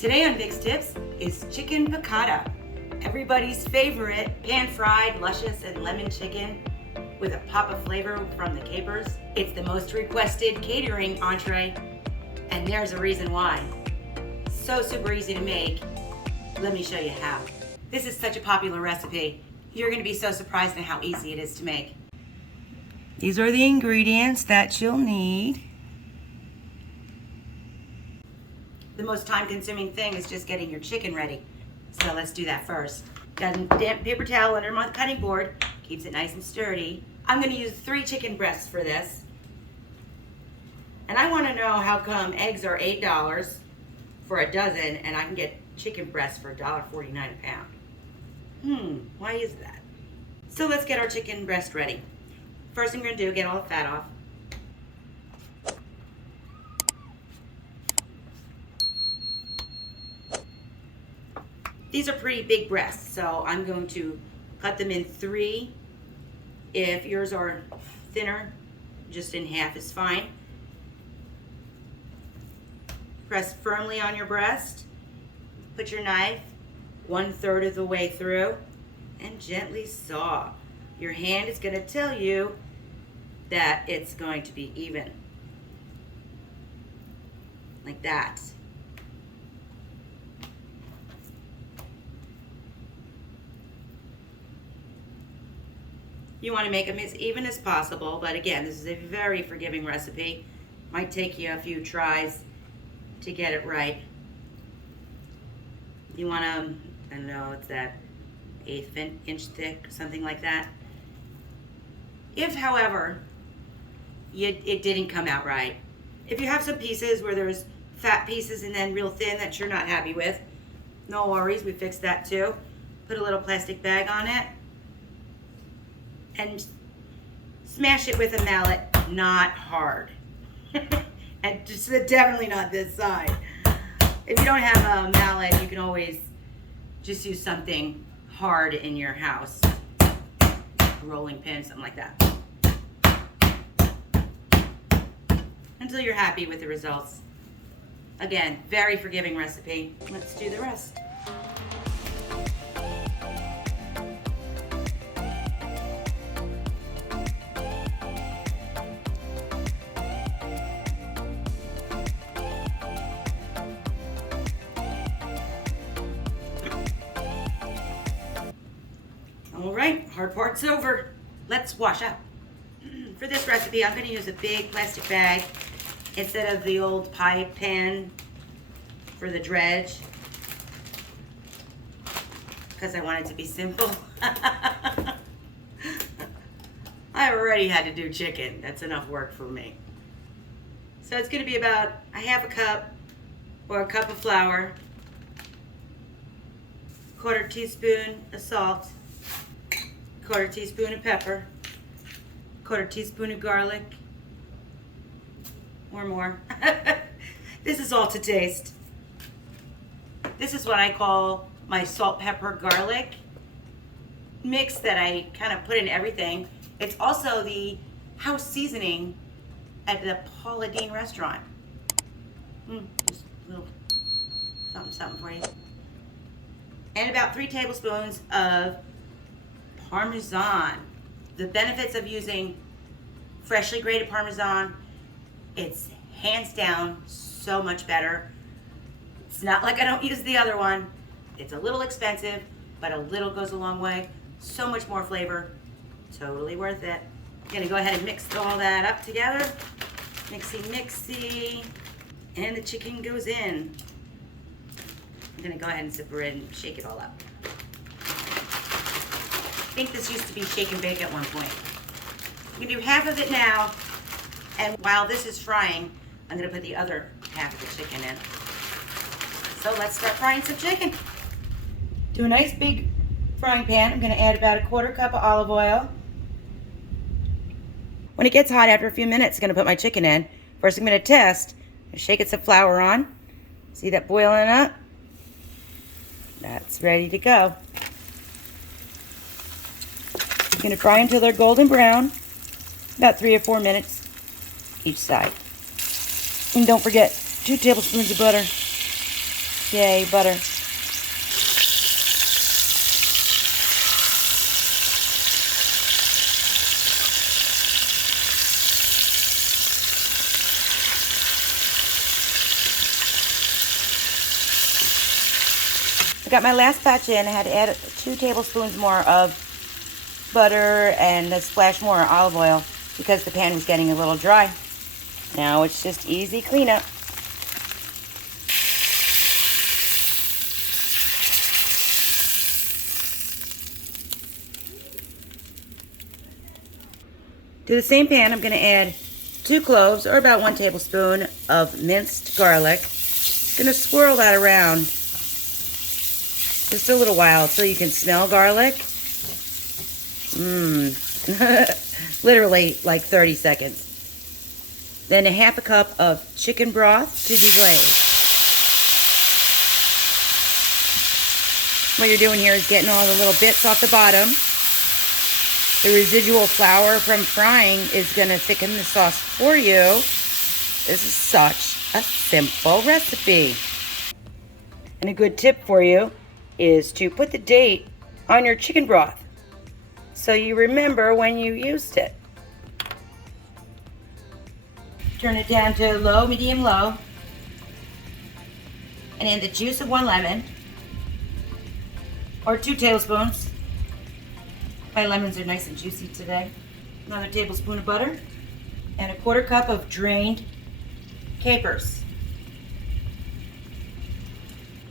Today on Vic's Tips is Chicken Piccata, everybody's favorite pan-fried, luscious, and lemon chicken with a pop of flavor from the capers. It's the most requested catering entree, and there's a reason why. So super easy to make. Let me show you how. This is such a popular recipe. You're gonna be so surprised at how easy it is to make. These are the ingredients that you'll need. The most time-consuming thing is just getting your chicken ready. So let's do that first. Got a damp paper towel under my cutting board. Keeps it nice and sturdy. I'm gonna use 3 chicken breasts for this. And I wanna know how come eggs are $8 for a dozen and I can get chicken breasts for $1.49 a pound. Why is that? So let's get our chicken breast ready. First thing we're gonna do, get all the fat off. These are pretty big breasts, so I'm going to cut them in 3. If yours are thinner, just in half is fine. Press firmly on your breast. Put your knife 1/3 of the way through and gently saw. Your hand is going to tell you that it's going to be even. Like that. You want to make them as even as possible, but again, this is a very forgiving recipe. Might take you a few tries to get it right. You want to, I don't know, what's that, 1/8 inch thick, something like that. If, however, it didn't come out right, if you have some pieces where there's fat pieces and then real thin that you're not happy with, no worries, we fixed that too. Put a little plastic bag on it and smash it with a mallet, not hard. And just definitely not this side. If you don't have a mallet, you can always just use something hard in your house. A rolling pin, something like that. Until you're happy with the results. Again, very forgiving recipe. Let's do the rest. All right, hard part's over. Let's wash up. For this recipe, I'm gonna use a big plastic bag instead of the old pie pan for the dredge, because I want it to be simple. I already had to do chicken. That's enough work for me. So it's gonna be about a 1/2 cup or a cup of flour, 1/4 teaspoon of salt, 1/4 teaspoon of pepper, 1/4 teaspoon of garlic, or more. This is all to taste. This is what I call my salt, pepper, garlic mix that I kind of put in everything. It's also the house seasoning at the Paula Deen restaurant. Just a little something for you. And about 3 tablespoons of Parmesan. The benefits of using freshly grated Parmesan, it's hands down so much better. It's not like I don't use the other one. It's a little expensive, but a little goes a long way. So much more flavor, totally worth it. I'm gonna go ahead and mix all that up together. Mixy, mixy, and the chicken goes in. I'm gonna go ahead and zipper it and shake it all up. I think this used to be shake and bake at one point. I'm gonna do half of it now, and while this is frying, I'm gonna put the other half of the chicken in. So let's start frying some chicken. To a nice big frying pan, I'm gonna add about a 1/4 cup of olive oil. When it gets hot after a few minutes, I'm gonna put my chicken in. First, I'm gonna test. Shake it some flour on. See that boiling up? That's ready to go. You're going to fry until they're golden brown, about 3 or 4 minutes each side. And don't forget 2 tablespoons of butter. Yay, butter. I got my last batch in. I had to add 2 tablespoons more of butter and a splash more olive oil because the pan was getting a little dry. Now it's just easy cleanup. To the same pan, I'm going to add 2 cloves or about 1 tablespoon of minced garlic. I'm going to swirl that around just a little while so you can smell garlic. Literally like 30 seconds. Then a half a cup of chicken broth to deglaze. What you're doing here is getting all the little bits off the bottom. The residual flour from frying is going to thicken the sauce for you. This is such a simple recipe. And a good tip for you is to put the date on your chicken broth so you remember when you used it. Turn it down to low, medium, low. And add the juice of 1 lemon or 2 tablespoons. My lemons are nice and juicy today. Another tablespoon of butter and a 1/4 cup of drained capers.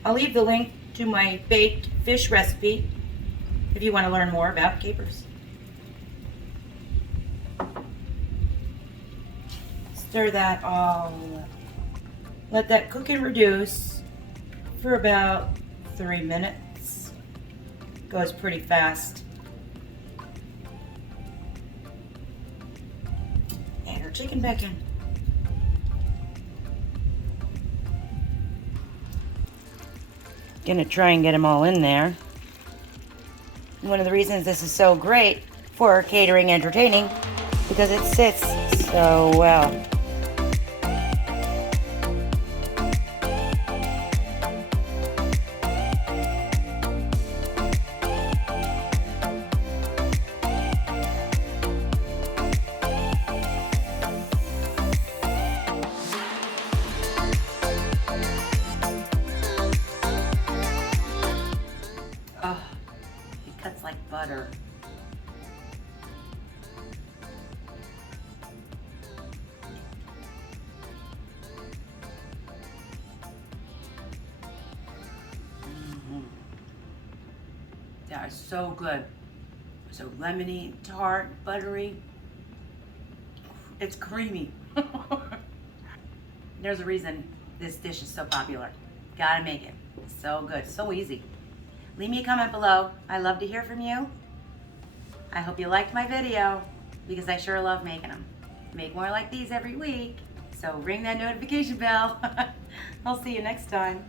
I'll leave the link to my baked fish recipe if you want to learn more about capers. Stir that all up. Let that cook and reduce for about 3 minutes. Goes pretty fast. Add our chicken back in. Gonna try and get them all in there. One of the reasons this is so great for catering entertaining because it sits so well. Oh, it cuts like butter. That is so good. So lemony, tart, buttery. It's creamy. There's a reason this dish is so popular. Gotta make it. It's so good, so easy. Leave me a comment below. I love to hear from you. I hope you liked my video because I sure love making them. Make more like these every week. So ring that notification bell. I'll see you next time.